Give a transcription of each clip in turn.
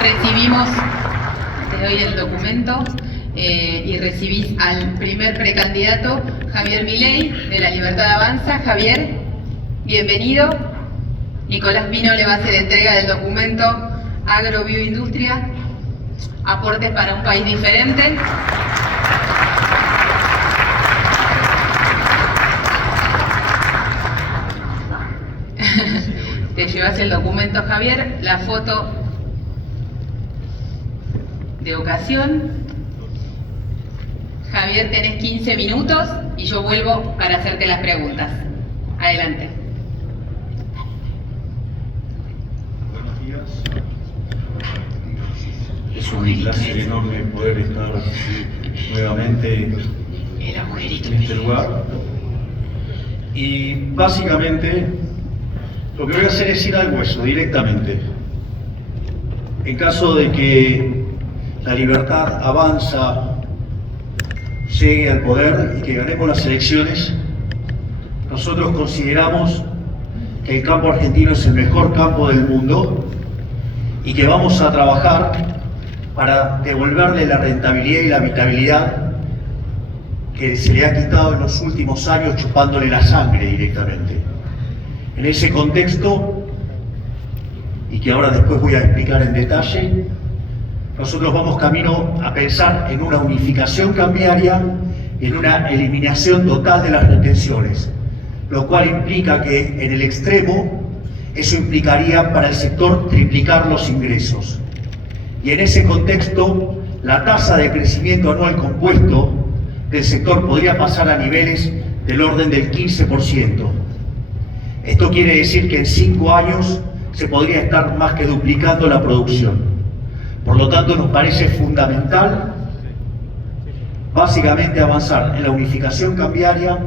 recibimos, te doy el documento, y recibís al primer precandidato, Javier Milei, de La Libertad Avanza. Javier, bienvenido. Nicolás Pino le va a hacer entrega del documento Agrobioindustria, aportes para un país diferente. Te llevas el documento, Javier, la foto de ocasión. Javier, tenés 15 minutos y yo vuelvo para hacerte las preguntas. Adelante. Buenos días. Es un placer enorme poder estar nuevamente en este lugar. Y básicamente lo que voy a hacer es ir al hueso directamente. En caso de que La Libertad Avanza llegue al poder y que ganemos las elecciones, nosotros consideramos que el campo argentino es el mejor campo del mundo y que vamos a trabajar para devolverle la rentabilidad y la habitabilidad que se le ha quitado en los últimos años chupándole la sangre directamente. En ese contexto, y que ahora después voy a explicar en detalle, nosotros vamos camino a pensar en una unificación cambiaria y en una eliminación total de las retenciones, lo cual implica que en el extremo eso implicaría para el sector triplicar los ingresos. Y en ese contexto, la tasa de crecimiento anual compuesto del sector podría pasar a niveles del orden del 15%. Esto quiere decir que en 5 años se podría estar más que duplicando la producción. Por lo tanto, nos parece fundamental básicamente avanzar en la unificación cambiaria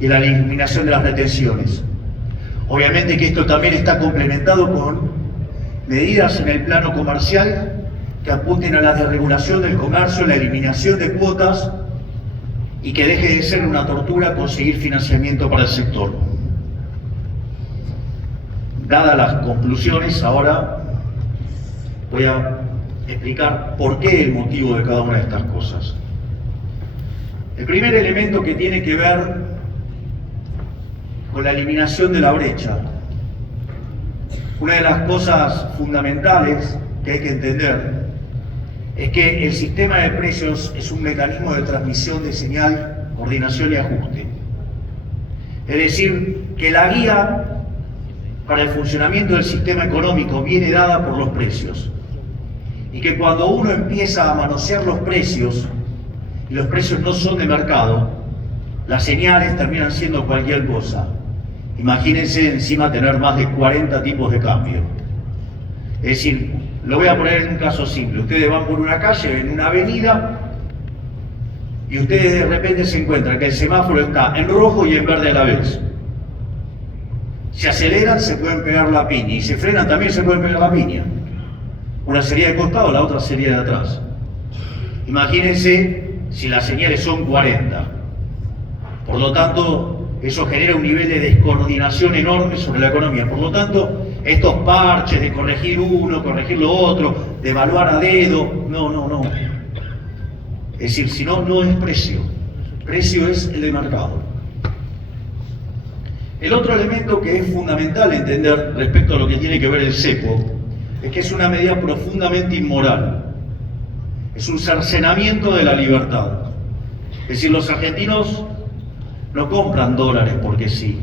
y en la eliminación de las retenciones. Obviamente que esto también está complementado con medidas en el plano comercial que apunten a la desregulación del comercio, la eliminación de cuotas y que deje de ser una tortura conseguir financiamiento para el sector. Dadas las conclusiones, ahora voy a explicar por qué el motivo de cada una de estas cosas. El primer elemento que tiene que ver con la eliminación de la brecha. Una de las cosas fundamentales que hay que entender es que el sistema de precios es un mecanismo de transmisión de señal, coordinación y ajuste. Es decir, que la guía para el funcionamiento del sistema económico viene dada por los precios. Y que cuando uno empieza a manosear los precios, y los precios no son de mercado, las señales terminan siendo cualquier cosa. Imagínense encima tener más de 40 tipos de cambio. Es decir, lo voy a poner en un caso simple. Ustedes van por una calle, en una avenida, y ustedes de repente se encuentran que el semáforo está en rojo y en verde a la vez. Si aceleran, se pueden pegar la piña, y si frenan, también se pueden pegar la piña. Una sería de costado, la otra sería de atrás. Imagínense si las señales son 40. Por lo tanto, eso genera un nivel de descoordinación enorme sobre la economía. Por lo tanto, estos parches de corregir uno, corregir lo otro, de evaluar a dedo, no. Es decir, si no, no es precio. Precio es el de mercado. El otro elemento que es fundamental entender respecto a lo que tiene que ver el cepo es que es una medida profundamente inmoral. Es un cercenamiento de la libertad. Es decir, los argentinos no compran dólares porque sí.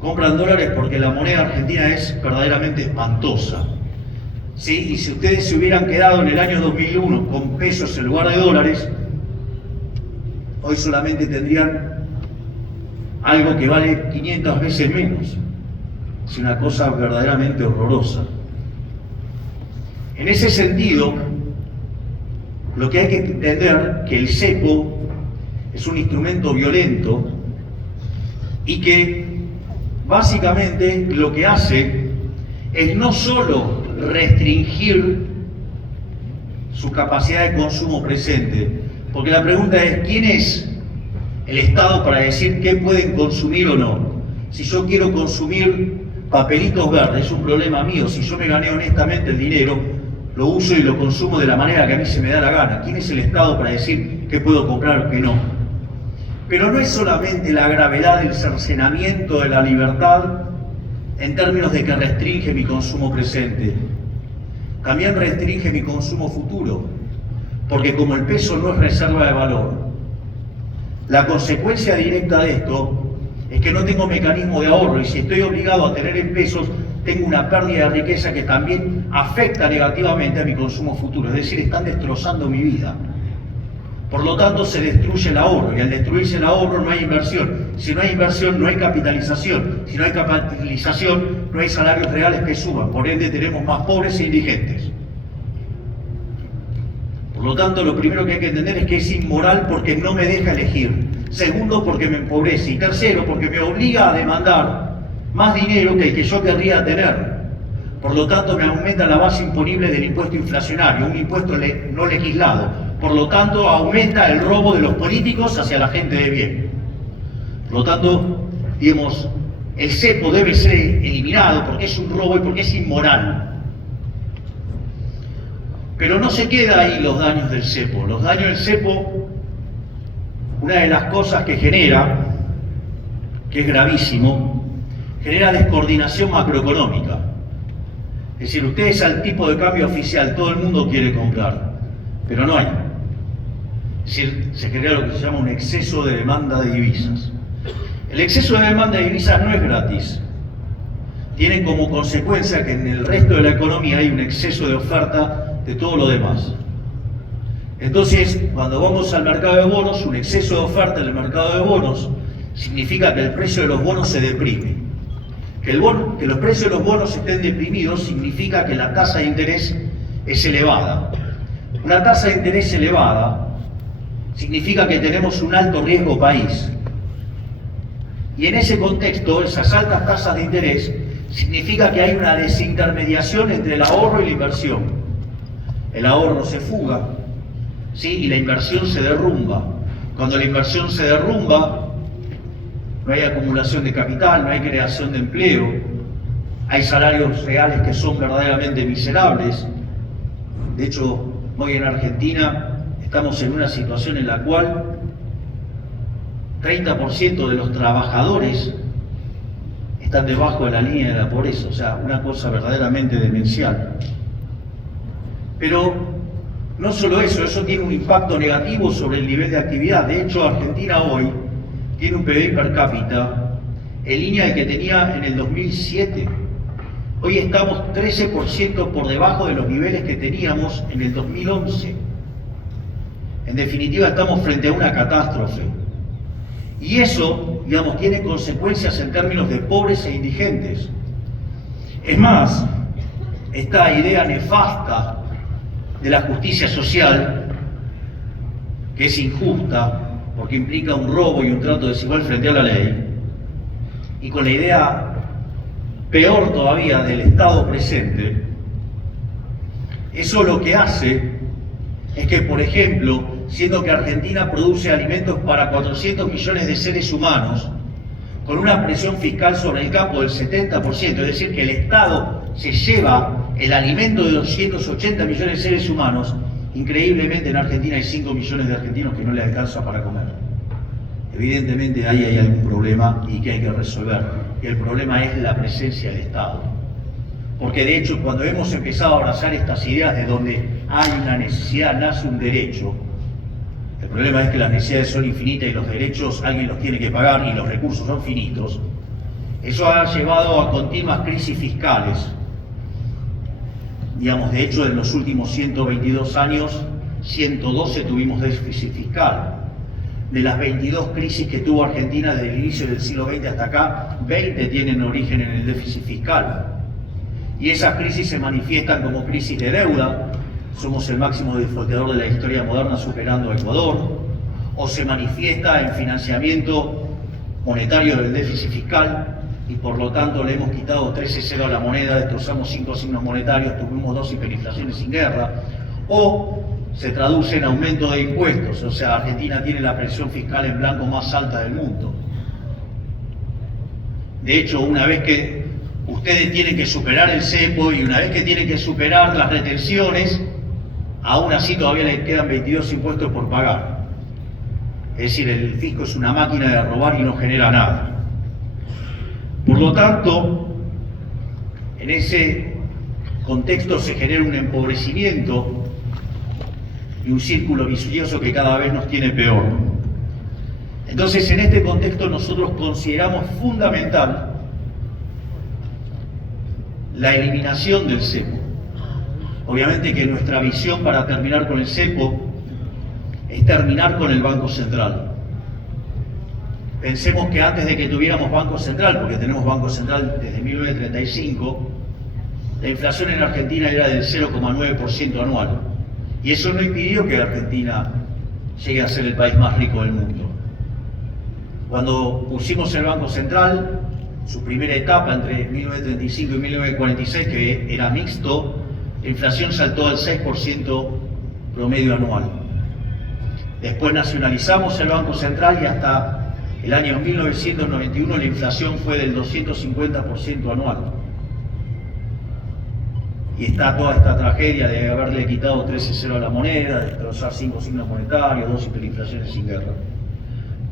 Compran dólares porque la moneda argentina es verdaderamente espantosa. ¿Sí? Y si ustedes se hubieran quedado en el año 2001 con pesos en lugar de dólares, hoy solamente tendrían algo que vale 500 veces menos. Es una cosa verdaderamente horrorosa. En ese sentido, lo que hay que entender es que el cepo es un instrumento violento y que básicamente lo que hace es no solo restringir su capacidad de consumo presente, porque la pregunta es ¿quién es el Estado para decir qué pueden consumir o no? Si yo quiero consumir papelitos verdes, es un problema mío. Si yo me gané honestamente el dinero, lo uso y lo consumo de la manera que a mí se me da la gana. ¿Quién es el Estado para decir qué puedo comprar o qué no? Pero no es solamente la gravedad del cercenamiento de la libertad en términos de que restringe mi consumo presente, también restringe mi consumo futuro, porque como el peso no es reserva de valor, la consecuencia directa de esto es que no tengo mecanismo de ahorro, y si estoy obligado a tener en pesos, tengo una pérdida de riqueza que también afecta negativamente a mi consumo futuro, es decir, están destrozando mi vida. Por lo tanto, se destruye el ahorro, y al destruirse el ahorro no hay inversión. Si no hay inversión, no hay capitalización. Si no hay capitalización, no hay salarios reales que suban. Por ende, tenemos más pobres e indigentes. Por lo tanto, lo primero que hay que entender es que es inmoral porque no me deja elegir. Segundo, porque me empobrece. Y tercero, porque me obliga a demandar más dinero que el que yo querría tener. Por lo tanto, me aumenta la base imponible del impuesto inflacionario, un impuesto no legislado. Por lo tanto, aumenta el robo de los políticos hacia la gente de bien. Por lo tanto, digamos, el cepo debe ser eliminado porque es un robo y porque es inmoral. Pero no se queda ahí los daños del cepo. Los daños del cepo, una de las cosas que genera, que es gravísimo, genera descoordinación macroeconómica. Es decir, ustedes al tipo de cambio oficial todo el mundo quiere comprar, pero no hay. Es decir, se genera lo que se llama un exceso de demanda de divisas. El exceso de demanda de divisas no es gratis. Tiene como consecuencia que en el resto de la economía hay un exceso de oferta de todo lo demás. Entonces, cuando vamos al mercado de bonos, un exceso de oferta en el mercado de bonos significa que el precio de los bonos se deprime. Que los precios de los bonos estén deprimidos significa que la tasa de interés es elevada. Una tasa de interés elevada significa que tenemos un alto riesgo país. Y en ese contexto, esas altas tasas de interés significa que hay una desintermediación entre el ahorro y la inversión. El ahorro se fuga, ¿sí? Y la inversión se derrumba. Cuando la inversión se derrumba, no hay acumulación de capital, no hay creación de empleo, hay salarios reales que son verdaderamente miserables. De hecho, hoy en Argentina estamos en una situación en la cual 30% de los trabajadores están debajo de la línea de la pobreza, o sea, una cosa verdaderamente demencial. Pero no solo eso tiene un impacto negativo sobre el nivel de actividad. De hecho, Argentina hoy tiene un PBI per cápita en línea al que tenía en el 2007. Hoy estamos 13% por debajo de los niveles que teníamos en el 2011. En definitiva, estamos frente a una catástrofe. Y eso, digamos, tiene consecuencias en términos de pobres e indigentes. Es más, esta idea nefasta de la justicia social, que es injusta, porque implica un robo y un trato desigual frente a la ley, y con la idea peor todavía del Estado presente, eso lo que hace es que, por ejemplo, siendo que Argentina produce alimentos para 400 millones de seres humanos, con una presión fiscal sobre el campo del 70%, es decir, que el Estado se lleva el alimento de 280 millones de seres humanos, increíblemente en Argentina hay 5 millones de argentinos que no les alcanza para comer. Evidentemente ahí hay algún problema y que hay que resolver. Y el problema es la presencia del Estado. Porque de hecho, cuando hemos empezado a abrazar estas ideas de donde hay una necesidad, nace un derecho, el problema es que las necesidades son infinitas y los derechos alguien los tiene que pagar y los recursos son finitos. Eso ha llevado a continuas crisis fiscales. Digamos, de hecho, en los últimos 122 años, 112 tuvimos déficit fiscal. De las 22 crisis que tuvo Argentina desde el inicio del siglo XX hasta acá, 20 tienen origen en el déficit fiscal. Y esas crisis se manifiestan como crisis de deuda. Somos el máximo defaultador de la historia moderna, superando a Ecuador. O se manifiesta en financiamiento monetario del déficit fiscal, y por lo tanto le hemos quitado 13-0 a la moneda, destrozamos 5 signos monetarios, tuvimos 2 hiperinflaciones sin guerra. O se traduce en aumento de impuestos, o sea, Argentina tiene la presión fiscal en blanco más alta del mundo. De hecho, una vez que ustedes tienen que superar el cepo y una vez que tienen que superar las retenciones, aún así todavía les quedan 22 impuestos por pagar. Es decir, el fisco es una máquina de robar y no genera nada. Por lo tanto, en ese contexto se genera un empobrecimiento y un círculo vicioso que cada vez nos tiene peor. Entonces, en este contexto nosotros consideramos fundamental la eliminación del cepo. Obviamente que nuestra visión para terminar con el cepo es terminar con el Banco Central. Pensemos que antes de que tuviéramos Banco Central, porque tenemos Banco Central desde 1935, la inflación en Argentina era del 0,9% anual. Y eso no impidió que Argentina llegue a ser el país más rico del mundo. Cuando pusimos el Banco Central, su primera etapa entre 1935 y 1946, que era mixto, la inflación saltó al 6% promedio anual. Después nacionalizamos el Banco Central y hasta el año 1991 la inflación fue del 250% anual. Y está toda esta tragedia de haberle quitado 13-0 a la moneda, de destrozar 5 signos monetarios, 2 hiperinflaciones sin guerra.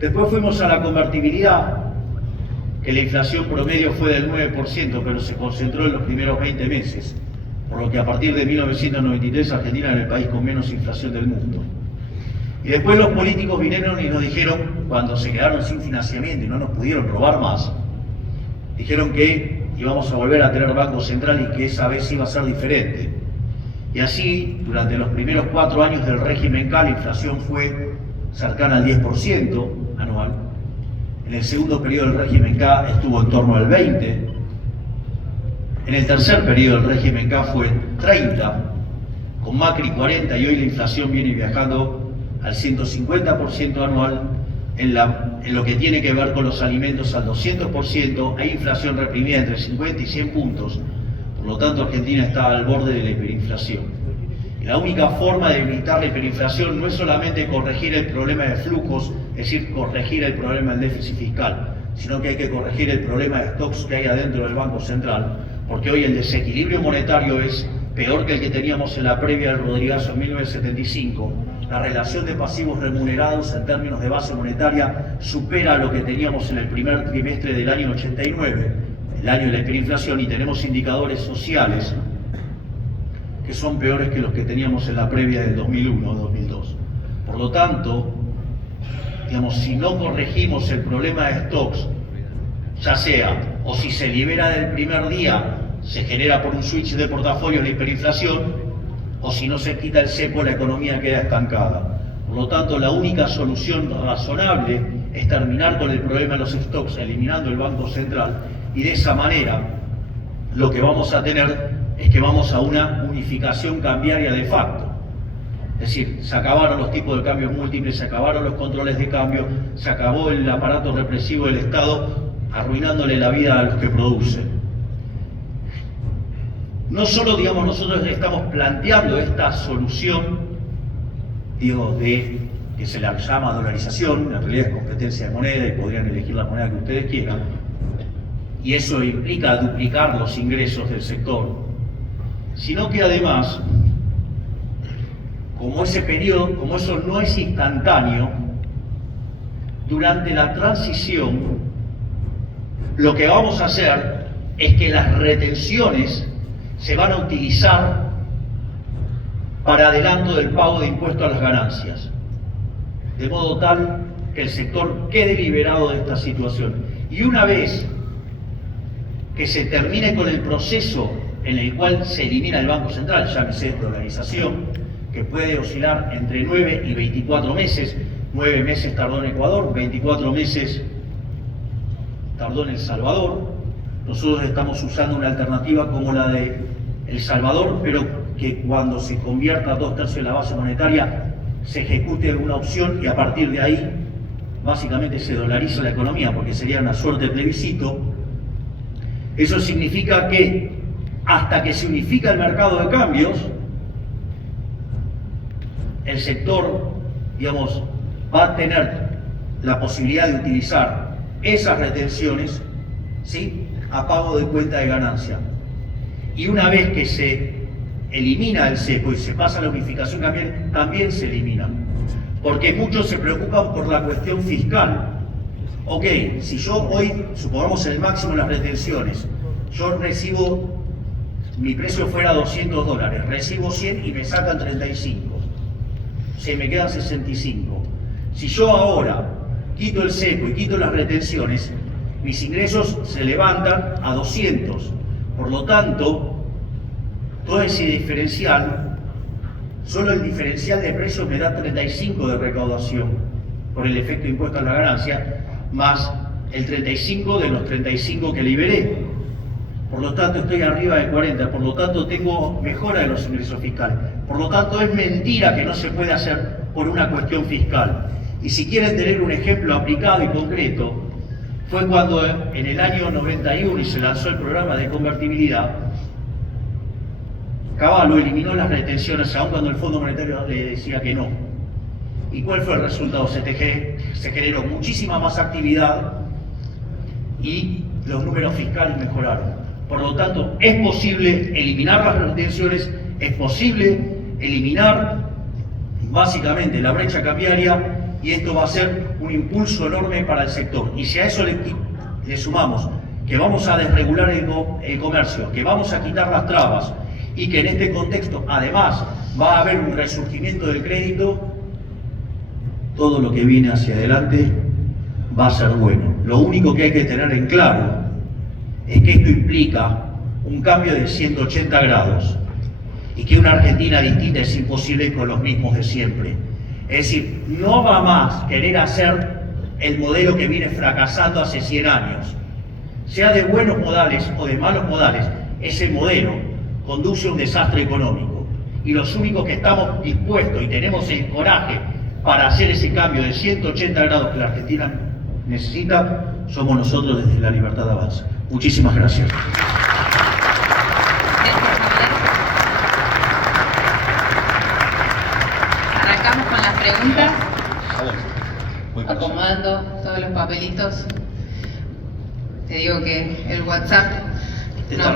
Después fuimos a la convertibilidad, que la inflación promedio fue del 9%, pero se concentró en los primeros 20 meses, por lo que a partir de 1993 Argentina era el país con menos inflación del mundo. Y después los políticos vinieron y nos dijeron, cuando se quedaron sin financiamiento y no nos pudieron robar más, dijeron que íbamos a volver a tener Banco Central y que esa vez iba a ser diferente. Y así, durante los primeros 4 años del régimen K, la inflación fue cercana al 10% anual. En el segundo periodo del régimen K estuvo en torno al 20%. En el tercer periodo del régimen K fue 30%, con Macri 40%, y hoy la inflación viene viajando al 150% anual. En lo que tiene que ver con los alimentos al 200%, hay inflación reprimida entre 50 y 100 puntos, por lo tanto Argentina está al borde de la hiperinflación. Y la única forma de evitar la hiperinflación no es solamente corregir el problema de flujos, es decir, corregir el problema del déficit fiscal, sino que hay que corregir el problema de stocks que hay adentro del Banco Central, porque hoy el desequilibrio monetario es peor que el que teníamos en la previa del Rodrigazo en 1975. La relación de pasivos remunerados en términos de base monetaria supera lo que teníamos en el primer trimestre del año 89, el año de la hiperinflación, y tenemos indicadores sociales que son peores que los que teníamos en la previa del 2001 o 2002. Por lo tanto, digamos, si no corregimos el problema de stocks, ya sea o si se libera del primer día, se genera por un switch de portafolio la hiperinflación, o si no se quita el cepo, la economía queda estancada. Por lo tanto, la única solución razonable es terminar con el problema de los stocks, eliminando el Banco Central, y de esa manera lo que vamos a tener es que vamos a una unificación cambiaria de facto. Es decir, se acabaron los tipos de cambios múltiples, se acabaron los controles de cambio, se acabó el aparato represivo del Estado, arruinándole la vida a los que producen. No solo, digamos, nosotros estamos planteando esta solución, de que se la llama dolarización, en realidad es competencia de moneda y podrían elegir la moneda que ustedes quieran, y eso implica duplicar los ingresos del sector, sino que además, como eso no es instantáneo, durante la transición, lo que vamos a hacer es que las retenciones se van a utilizar para adelanto del pago de impuestos a las ganancias, de modo tal que el sector quede liberado de esta situación. Y una vez que se termine con el proceso en el cual se elimina el Banco Central, llámese dolarización, que puede oscilar entre 9 y 24 meses, 9 meses tardó en Ecuador, 24 meses tardó en El Salvador. Nosotros estamos usando una alternativa como la de El Salvador, pero que cuando se convierta a 2/3 de la base monetaria se ejecute una opción y a partir de ahí básicamente se dolariza la economía, porque sería una suerte de plebiscito. Eso significa que hasta que se unifica el mercado de cambios, el sector, digamos, va a tener la posibilidad de utilizar esas retenciones, ¿sí?, a pago de cuenta de ganancia. Y una vez que se elimina el cepo y se pasa a la unificación cambiaria, también se elimina. Porque muchos se preocupan por la cuestión fiscal. Ok, si yo hoy, supongamos el máximo de las retenciones, yo recibo, mi precio fuera $200, recibo 100 y me sacan 35, se me quedan 65. Si yo ahora quito el cepo y quito las retenciones, mis ingresos se levantan a 200. Por lo tanto, todo ese diferencial, solo el diferencial de precios me da 35 de recaudación por el efecto de impuesto a la ganancia, más el 35 de los 35 que liberé. Por lo tanto, estoy arriba de 40, por lo tanto, tengo mejora de los ingresos fiscales. Por lo tanto, es mentira que no se puede hacer por una cuestión fiscal. Y si quieren tener un ejemplo aplicado y concreto, fue cuando en el año 91 y se lanzó el programa de convertibilidad, Caballo eliminó las retenciones aun cuando el Fondo Monetario le decía que no. ¿Y cuál fue el resultado? Se generó muchísima más actividad y los números fiscales mejoraron. Por lo tanto, es posible eliminar las retenciones, es posible eliminar básicamente la brecha cambiaria, y esto va a ser un impulso enorme para el sector. Y si a eso le sumamos que vamos a desregular el comercio, que vamos a quitar las trabas y que en este contexto además va a haber un resurgimiento del crédito, todo lo que viene hacia adelante va a ser bueno. Lo único que hay que tener en claro es que esto implica un cambio de 180 grados y que una Argentina distinta es imposible con los mismos de siempre. Es decir, no va más querer hacer el modelo que viene fracasando hace 100 años. Sea de buenos modales o de malos modales, ese modelo conduce a un desastre económico. Y los únicos que estamos dispuestos y tenemos el coraje para hacer ese cambio de 180 grados que la Argentina necesita, somos nosotros desde La Libertad Avanza. Muchísimas gracias. Arrancamos con las preguntas, acomodando todos los papelitos. Te digo que el WhatsApp no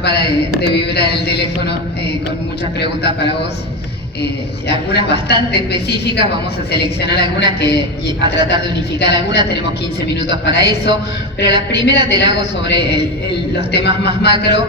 para de vibrar el teléfono con muchas preguntas para vos. Algunas bastante específicas, vamos a seleccionar algunas y a tratar de unificar algunas, tenemos 15 minutos para eso, pero la primera te la hago sobre los temas más macro,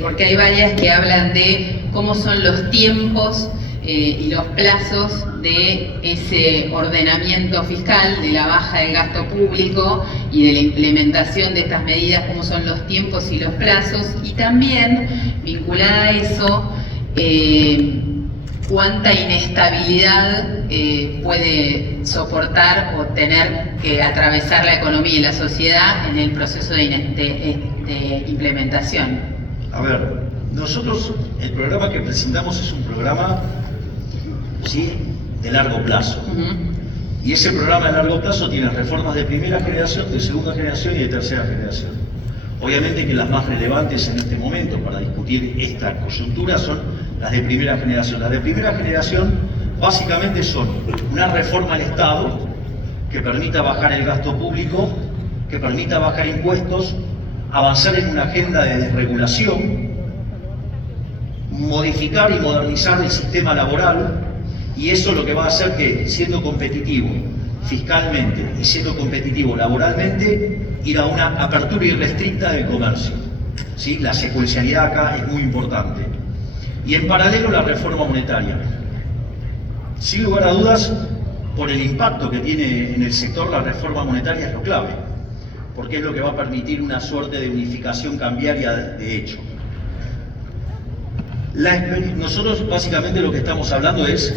porque hay varias que hablan de cómo son los tiempos y los plazos de ese ordenamiento fiscal, de la baja del gasto público y de la implementación de estas medidas, cómo son los tiempos y los plazos, y también vinculada a eso, cuánta inestabilidad puede soportar o tener que atravesar la economía y la sociedad en el proceso de implementación. A ver, nosotros el programa que presentamos es un programa, ¿sí?, de largo plazo. Y ese programa de largo plazo tiene reformas de primera generación, de segunda generación y de tercera generación. Obviamente que las más relevantes en este momento para discutir esta coyuntura son las de primera generación. Las de primera generación básicamente son una reforma al Estado que permita bajar el gasto público, que permita bajar impuestos, avanzar en una agenda de desregulación, modificar y modernizar el sistema laboral, y eso lo que va a hacer que, siendo competitivo fiscalmente y siendo competitivo laboralmente, ir a una apertura irrestricta del comercio. ¿Sí? La secuencialidad acá es muy importante. Y en paralelo la reforma monetaria. Sin lugar a dudas, por el impacto que tiene en el sector, la reforma monetaria es lo clave, porque es lo que va a permitir una suerte de unificación cambiaria de hecho. Nosotros básicamente lo que estamos hablando es,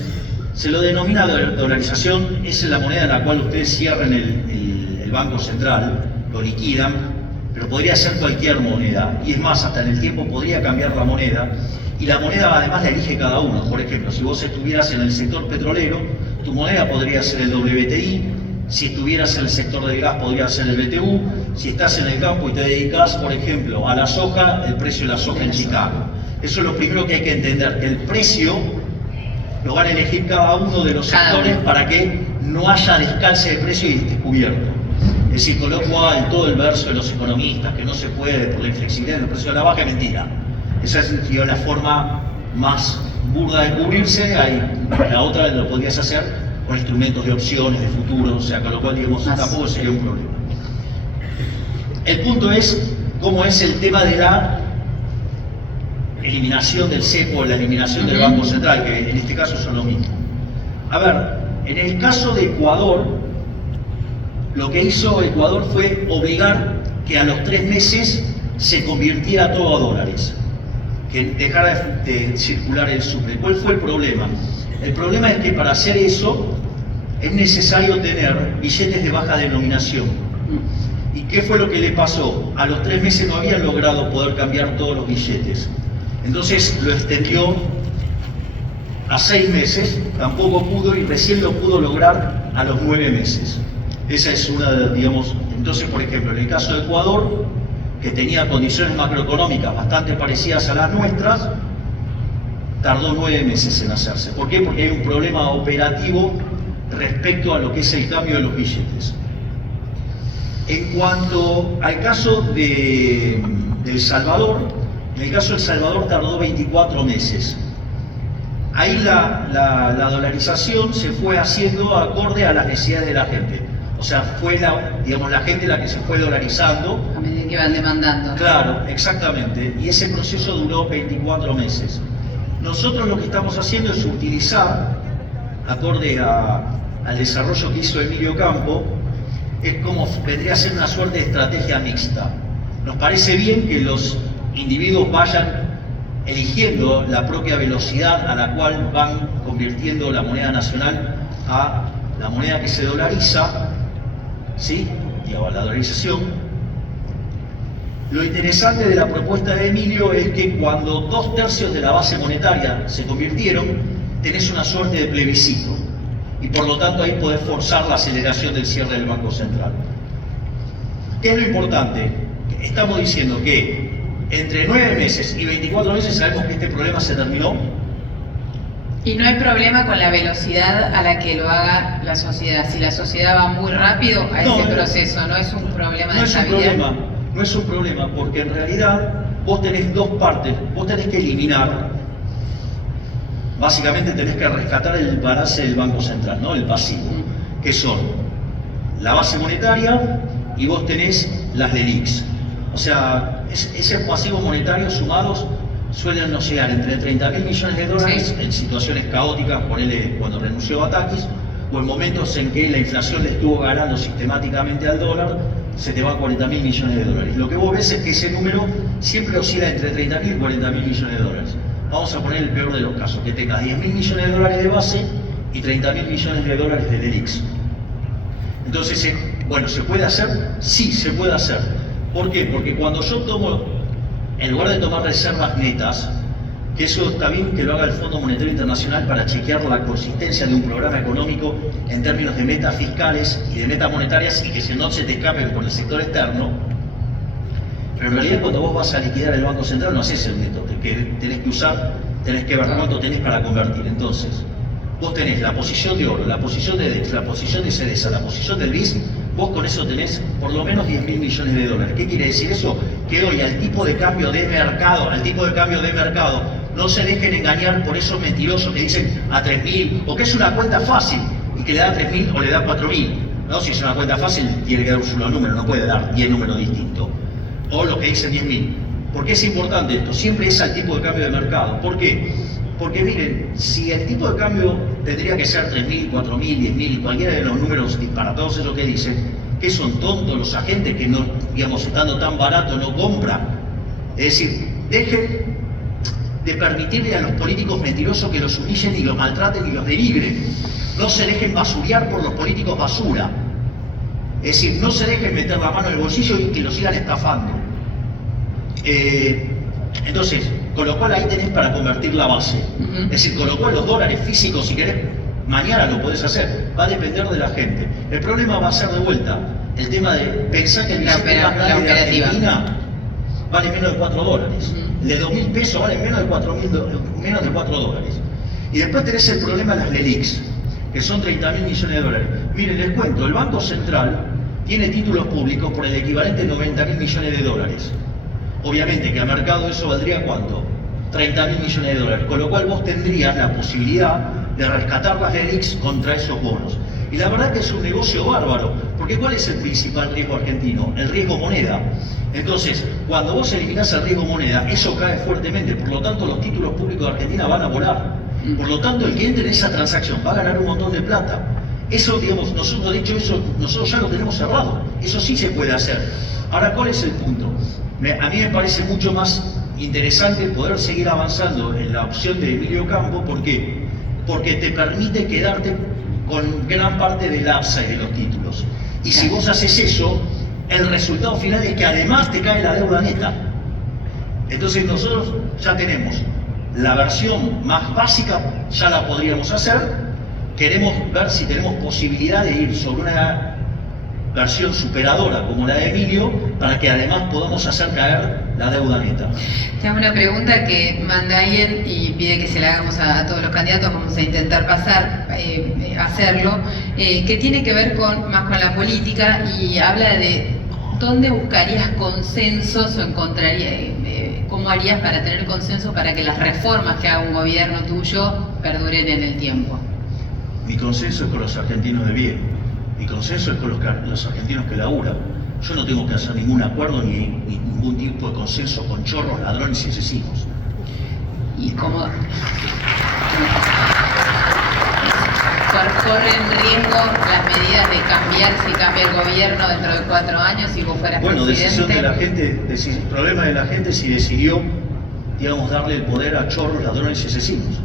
se lo denomina dolarización, es la moneda en la cual ustedes cierran el Banco Central, lo liquidan, pero podría ser cualquier moneda, y es más, hasta en el tiempo podría cambiar la moneda, y la moneda además la elige cada uno. Por ejemplo, si vos estuvieras en el sector petrolero, tu moneda podría ser el WTI, si estuvieras en el sector del gas podría ser el BTU, si estás en el campo y te dedicas, por ejemplo, a la soja, el precio de la soja en Chicago. Eso es lo primero que hay que entender, que el precio lo van a elegir cada uno de los sectores para que no haya descalce de precio y esté cubierto. Es decir, con lo cual todo el verso de los economistas que no se puede por la inflexibilidad de los precios de la baja es mentira. Esa es la forma más burda de cubrirse. La otra lo podrías hacer con instrumentos de opciones, de futuro, o sea, con lo cual, digamos, tampoco sería un problema. El punto es cómo es el tema de la eliminación del cepo, la eliminación del Banco Central, que en este caso son lo mismo. A ver, en el caso de Ecuador, lo que hizo Ecuador fue obligar que a los 3 meses se convirtiera todo a dólares, que dejara de circular el sucre. ¿Cuál fue el problema? El problema es que para hacer eso es necesario tener billetes de baja denominación. ¿Y qué fue lo que le pasó? A los 3 meses no habían logrado poder cambiar todos los billetes. Entonces lo extendió a 6 meses, tampoco pudo, y recién lo pudo lograr a los 9 meses. Esa es una, digamos, entonces, por ejemplo, en el caso de Ecuador, que tenía condiciones macroeconómicas bastante parecidas a las nuestras, tardó 9 meses en hacerse. ¿Por qué? Porque hay un problema operativo respecto a lo que es el cambio de los billetes. En cuanto al caso de El Salvador, en el caso de El Salvador tardó 24 meses. Ahí la dolarización se fue haciendo acorde a las necesidades de la gente. O sea, fue la gente la que se fue dolarizando. A medida que iban demandando. Claro, exactamente. Y ese proceso duró 24 meses. Nosotros lo que estamos haciendo es utilizar, acorde al desarrollo que hizo Emilio Campo, es como vendría a ser una suerte de estrategia mixta. Nos parece bien que los individuos vayan eligiendo la propia velocidad a la cual van convirtiendo la moneda nacional a la moneda que se dolariza, ¿sí? Digamos, la dolarización. Lo interesante de la propuesta de Emilio es que cuando 2/3 de la base monetaria se convirtieron, tenés una suerte de plebiscito y por lo tanto ahí podés forzar la aceleración del cierre del Banco Central. ¿Qué es lo importante? Estamos diciendo que entre 9 meses y 24 meses sabemos que este problema se terminó. Y no hay problema con la velocidad a la que lo haga la sociedad. Si la sociedad va muy rápido a ese proceso, no es un problema de estabilidad. No es un problema, porque en realidad vos tenés 2 partes. Vos tenés que eliminar, básicamente tenés que rescatar el balance del Banco Central, ¿no? El pasivo, que son la base monetaria y vos tenés las LELIQs. O sea, esos pasivos monetarios sumados suelen no llegar entre 30.000 millones de dólares en situaciones caóticas, ponele cuando renunció Batakis, o en momentos en que la inflación le estuvo ganando sistemáticamente al dólar, se te va a 40.000 millones de dólares. Lo que vos ves es que ese número siempre oscila entre 30.000 y 40.000 millones de dólares. Vamos a poner el peor de los casos, que tengas 10.000 millones de dólares de base y 30.000 millones de dólares de LELIQs. Entonces, bueno, ¿se puede hacer? Sí, se puede hacer. ¿Por qué? Porque cuando yo tomo, en lugar de tomar reservas netas, que eso está bien que lo haga el Fondo Monetario Internacional para chequear la consistencia de un programa económico en términos de metas fiscales y de metas monetarias y que si no se te escapen por el sector externo, pero en realidad cuando vos vas a liquidar el Banco Central no haces el método, que tenés que usar, tenés que ver cuánto tenés para convertir. Entonces, vos tenés la posición de oro, la posición de DEX, la posición de CEDESA, la posición del BIS, vos con eso tenés por lo menos 10.000 millones de dólares. ¿Qué quiere decir eso? Que hoy al tipo de cambio de mercado, no se dejen engañar por esos mentirosos que dicen a 3.000, o que es una cuenta fácil y que le da 3.000 o le da 4.000. ¿No? Si es una cuenta fácil, tiene que dar un solo número, no puede dar 10 números distintos. O los que dicen 10.000. ¿Por qué es importante esto? Siempre es al tipo de cambio de mercado. ¿Por qué? Porque miren, si el tipo de cambio tendría que ser 3.000, 4.000, 10.000, cualquiera de los números disparatados es lo que dicen, que son tontos los agentes que no, digamos, estando tan barato no compran. Es decir, dejen de permitirle a los políticos mentirosos que los humillen y los maltraten y los denigren. No se dejen basurear por los políticos basura. Es decir, no se dejen meter la mano en el bolsillo y que los sigan estafando. Entonces, con lo cual ahí tenés para convertir la base. Es decir, con lo cual los dólares físicos, si querés, mañana lo podés hacer. Va a depender de la gente. El problema va a ser de vuelta el tema de pensar que el billete más grande de Argentina vale menos de 4 dólares. El de 2.000 pesos vale menos de 4 dólares. Y después tenés el problema de las LELIQs, que son 30.000 millones de dólares. Miren, les cuento, el Banco Central tiene títulos públicos por el equivalente de 90.000 millones de dólares. Obviamente que a mercado eso valdría ¿cuánto? 30.000 millones de dólares, con lo cual vos tendrías la posibilidad de rescatar las LELIQs contra esos bonos. Y la verdad que es un negocio bárbaro, porque ¿cuál es el principal riesgo argentino? El riesgo moneda. Entonces, cuando vos eliminás el riesgo moneda, eso cae fuertemente, por lo tanto los títulos públicos de Argentina van a volar. Por lo tanto, el que entre en esa transacción va a ganar un montón de plata. Eso, digamos, nosotros de hecho eso, nosotros ya lo tenemos cerrado. Eso sí se puede hacer. Ahora, ¿cuál es el punto? A mí me parece mucho más interesante poder seguir avanzando en la opción de Emilio Campo. ¿Por qué? Porque te permite quedarte con gran parte del upside de los títulos. Y si vos haces eso, el resultado final es que además te cae la deuda neta. Entonces nosotros ya tenemos la versión más básica, ya la podríamos hacer. Queremos ver si tenemos posibilidad de ir sobre una versión superadora como la de Emilio, para que además podamos hacer caer la deuda neta. Te hago una pregunta que manda alguien y pide que se la hagamos a todos los candidatos, vamos a intentar hacerlo, que tiene que ver más con la política y habla de dónde buscarías consensos o cómo harías para tener consenso para que las reformas que haga un gobierno tuyo perduren en el tiempo. Mi consenso es con los argentinos de bien, mi consenso es con los argentinos que laburan. Yo no tengo que hacer ningún acuerdo ni ningún tipo de consenso con chorros, ladrones y asesinos. ¿Y cómo corren riesgo las medidas de cambiar si cambia el gobierno dentro de 4 años si vos fueras presidente? Decisión de la gente, problema de la gente si decidió, digamos, darle el poder a chorros, ladrones y asesinos.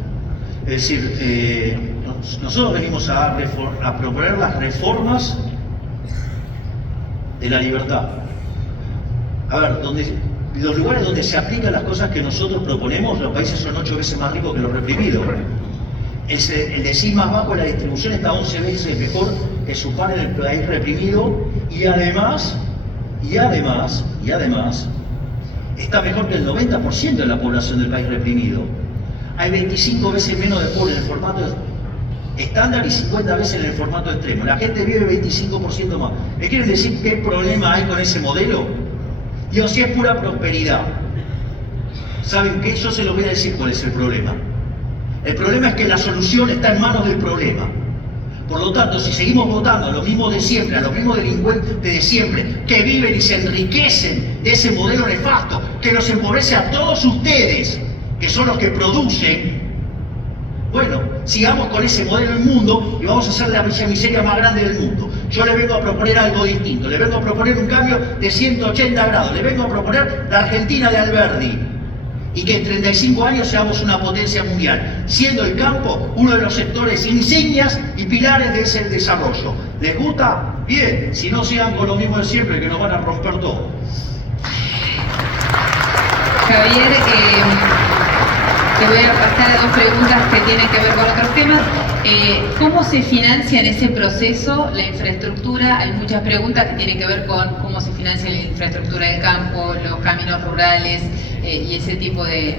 Es decir, nosotros venimos a proponer las reformas de la libertad. A ver, los lugares donde se aplican las cosas que nosotros proponemos, los países son 8 veces más ricos que los reprimidos. El decil más bajo de la distribución está 11 veces mejor que su par en el país reprimido y además está mejor que el 90% de la población del país reprimido. Hay 25 veces menos de pobres en el formato estándar y 50 veces en el formato extremo. La gente vive 25% más. ¿Me quieren decir qué problema hay con ese modelo? Digo, si es pura prosperidad. ¿Saben qué? Yo se lo voy a decir cuál es el problema. El problema es que la solución está en manos del problema. Por lo tanto, si seguimos votando a los mismos de siempre, a los mismos delincuentes de siempre, que viven y se enriquecen de ese modelo nefasto, que nos empobrece a todos ustedes, que son los que producen, bueno, sigamos con ese modelo del mundo y vamos a hacer la miseria más grande del mundo. Yo le vengo a proponer algo distinto, le vengo a proponer un cambio de 180 grados, le vengo a proponer la Argentina de Alberdi y que en 35 años seamos una potencia mundial, siendo el campo uno de los sectores insignias y pilares de ese desarrollo. ¿Les gusta? Bien, si no sigan con lo mismo de siempre que nos van a romper todo. Javier, te voy a pasar a 2 preguntas que tienen que ver con otros temas. ¿Cómo se financia en ese proceso la infraestructura? Hay muchas preguntas que tienen que ver con cómo se financia la infraestructura del campo, los caminos rurales y ese tipo de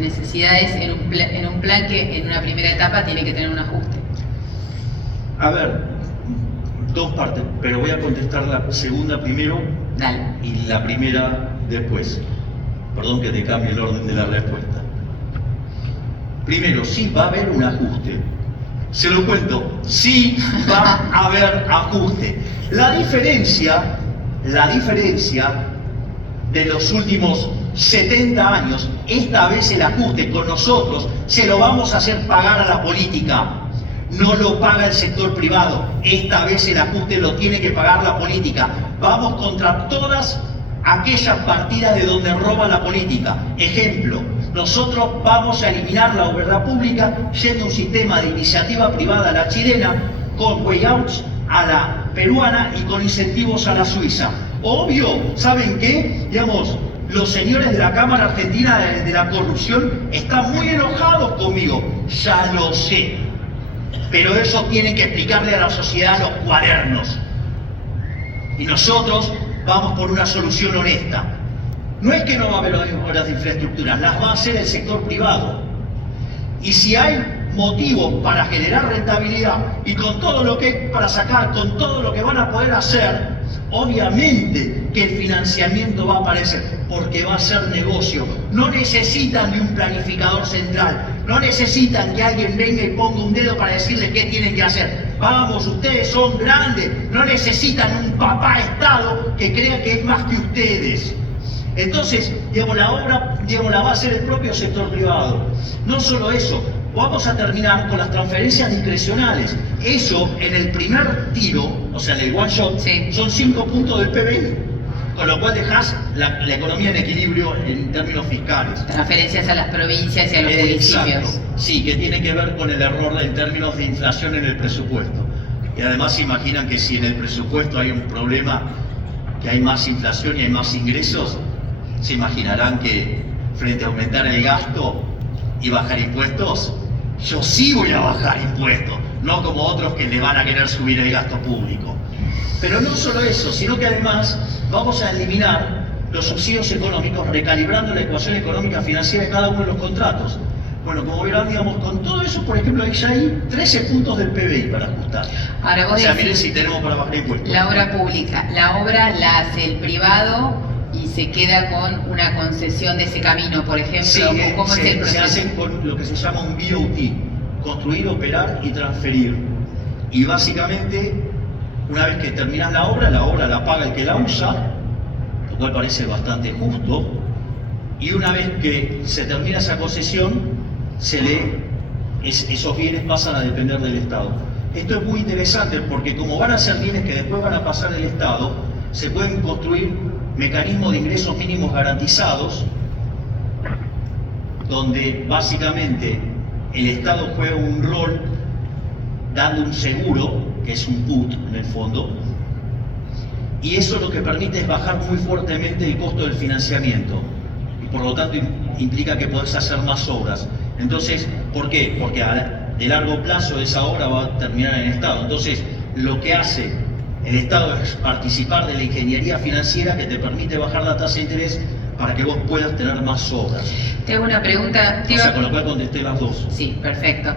necesidades en un plan que en una primera etapa tiene que tener un ajuste. A ver, 2 partes, pero voy a contestar la segunda primero. Dale. Y la primera después. Perdón que te cambie el orden de la respuesta. Primero, sí va a haber un ajuste. Se lo cuento, sí va a haber ajuste. La diferencia de los últimos 70 años, esta vez el ajuste con nosotros se lo vamos a hacer pagar a la política. No lo paga el sector privado. Esta vez el ajuste lo tiene que pagar la política. Vamos contra todas aquellas partidas de donde roba la política. Ejemplo, nosotros vamos a eliminar la obra pública yendo a un sistema de iniciativa privada a la chilena, con way-outs a la peruana y con incentivos a la suiza. Obvio, ¿saben qué? Digamos, los señores de la Cámara Argentina de la Corrupción están muy enojados conmigo, ya lo sé. Pero eso tienen que explicarle a la sociedad los cuadernos. Y nosotros vamos por una solución honesta. No es que no va a haber obras de infraestructura, las va a hacer el sector privado. Y si hay motivos para generar rentabilidad y con todo lo que para sacar, con todo lo que van a poder hacer, obviamente que el financiamiento va a aparecer, porque va a ser negocio. No necesitan de un planificador central, no necesitan que alguien venga y ponga un dedo para decirles qué tienen que hacer. Vamos, ustedes son grandes, no necesitan un papá Estado que crea que es más que ustedes. Entonces, digamos, la obra, digamos, la va a hacer el propio sector privado. No solo eso, vamos a terminar con las transferencias discrecionales. Eso, en el primer tiro, o sea, en el one shot, sí, son 5 puntos del PBI. Con lo cual dejás la economía en equilibrio en términos fiscales. Transferencias a las provincias y a los municipios. Exacto. Sí, que tiene que ver con el error en términos de inflación en el presupuesto. Y además se imaginan que si en el presupuesto hay un problema, que hay más inflación y hay más ingresos, se imaginarán que frente a aumentar el gasto y bajar impuestos, yo sí voy a bajar impuestos, no como otros que le van a querer subir el gasto público. Pero no solo eso, sino que además vamos a eliminar los subsidios económicos recalibrando la ecuación económica financiera de cada uno de los contratos. Bueno, como verán, digamos, con todo eso, por ejemplo, ya hay 13 puntos del PBI para ajustar. Ahora vos o sea, decís, miren si tenemos para bajar impuestos. La obra pública, la obra la hace el privado y se queda con una concesión de ese camino, por ejemplo. Sí, ¿Cómo es el proceso? Se hace con lo que se llama un BOT, construir, operar y transferir. Y básicamente, una vez que terminas la obra la paga el que la usa, lo cual parece bastante justo, y una vez que se termina esa concesión, esos bienes pasan a depender del Estado. Esto es muy interesante porque como van a ser bienes que después van a pasar al Estado, se pueden construir mecanismos de ingresos mínimos garantizados, donde básicamente el Estado juega un rol dando un seguro, que es un put en el fondo, y eso lo que permite es bajar muy fuertemente el costo del financiamiento, y por lo tanto implica que podés hacer más obras. Entonces, ¿por qué? Porque de largo plazo esa obra va a terminar en el Estado. Entonces, lo que hace el Estado es participar de la ingeniería financiera que te permite bajar la tasa de interés para que vos puedas tener más obras. Te hago una pregunta. O sea, con lo cual contesté las dos. Sí, perfecto.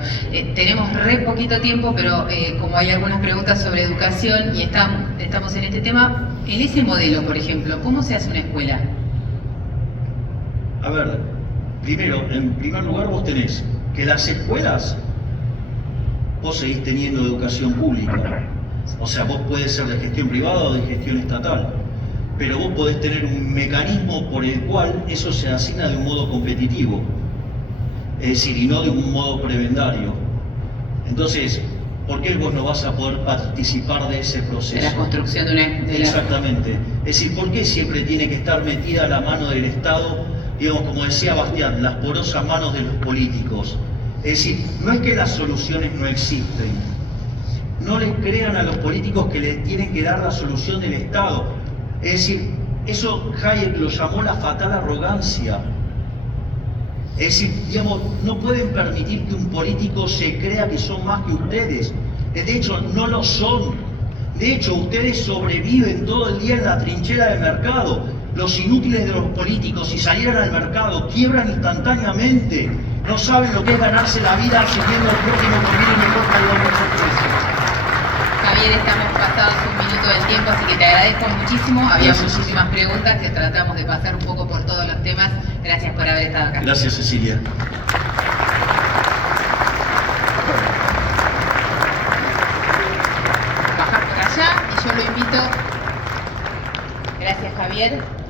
Tenemos re poquito tiempo, pero como hay algunas preguntas sobre educación y estamos en este tema, en ese modelo, por ejemplo, ¿cómo se hace una escuela? A ver, primero, en primer lugar vos tenés que las escuelas, vos seguís teniendo educación pública. O sea, vos podés ser de gestión privada o de gestión estatal, pero vos podés tener un mecanismo por el cual eso se asigna de un modo competitivo, es decir, y no de un modo prebendario. Entonces, ¿por qué vos no vas a poder participar de ese proceso? De la construcción de una... Exactamente. Es decir, ¿por qué siempre tiene que estar metida la mano del Estado, digamos, como decía Bastián, las porosas manos de los políticos? Es decir, no es que las soluciones no existen. No les crean a los políticos que les tienen que dar la solución del Estado. Es decir, eso Hayek lo llamó la fatal arrogancia. Es decir, digamos, no pueden permitir que un político se crea que son más que ustedes. De hecho, no lo son. De hecho, ustedes sobreviven todo el día en la trinchera del mercado. Los inútiles de los políticos, si salieran al mercado, quiebran instantáneamente. No saben lo que es ganarse la vida sirviendo al prójimo que viene mejor calidad que ustedes. Javier, estamos pasados un minuto del tiempo, así que te agradezco muchísimo. Había muchísimas preguntas que tratamos de pasar un poco por todos los temas. Gracias por haber estado acá. Gracias, Cecilia. Bajar por allá y yo lo invito. Gracias, Javier.